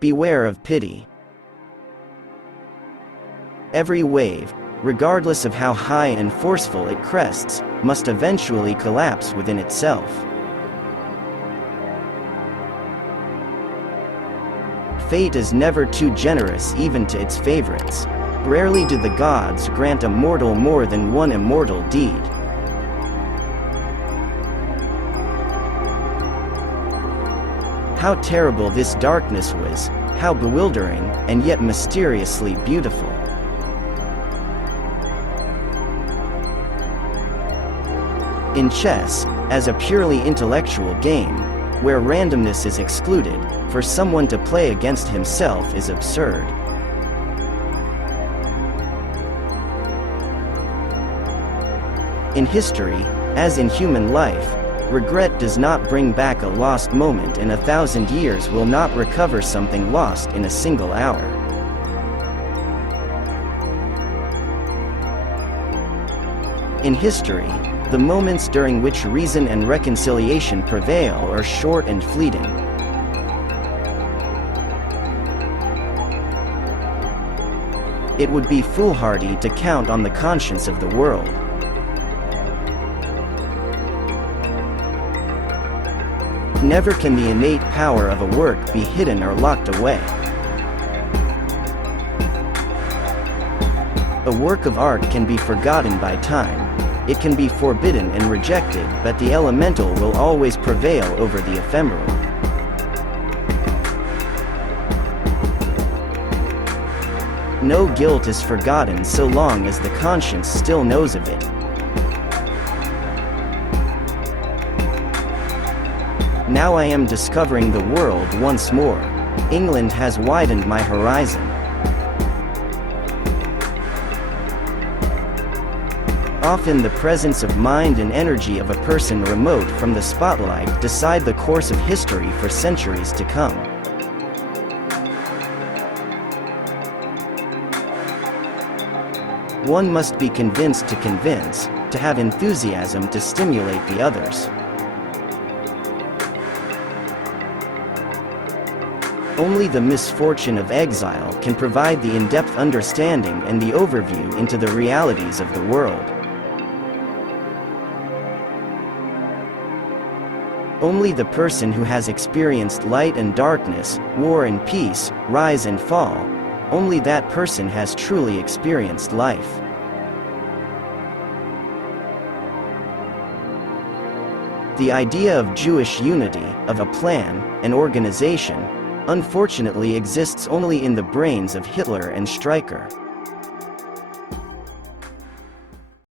Beware of pity. Every wave, regardless of how high and forceful it crests, must eventually collapse within itself. Fate is never too generous even to its favorites. Rarely do the gods grant a mortal more than one immortal deed. How terrible this darkness was, how bewildering, and yet mysteriously beautiful. In chess, as a purely intellectual game, where randomness is excluded, for someone to play against himself is absurd. In history, as in human life, regret does not bring back a lost moment, and 1,000 years will not recover something lost in a single hour. In history, the moments during which reason and reconciliation prevail are short and fleeting. It would be foolhardy to count on the conscience of the world. Never can the innate power of a work be hidden or locked away. A work of art can be forgotten by time. It can be forbidden and rejected, but the elemental will always prevail over the ephemeral. No guilt is forgotten so long as the conscience still knows of it. Now I am discovering the world once more. England has widened my horizon. Often the presence of mind and energy of a person remote from the spotlight decide the course of history for centuries to come. One must be convinced to convince, to have enthusiasm to stimulate the others. Only the misfortune of exile can provide the in-depth understanding and the overview into the realities of the world. Only the person who has experienced light and darkness, war and peace, rise and fall, only that person has truly experienced life. The idea of Jewish unity, of a plan, an organization, unfortunately exists only in the brains of Hitler and Streicher.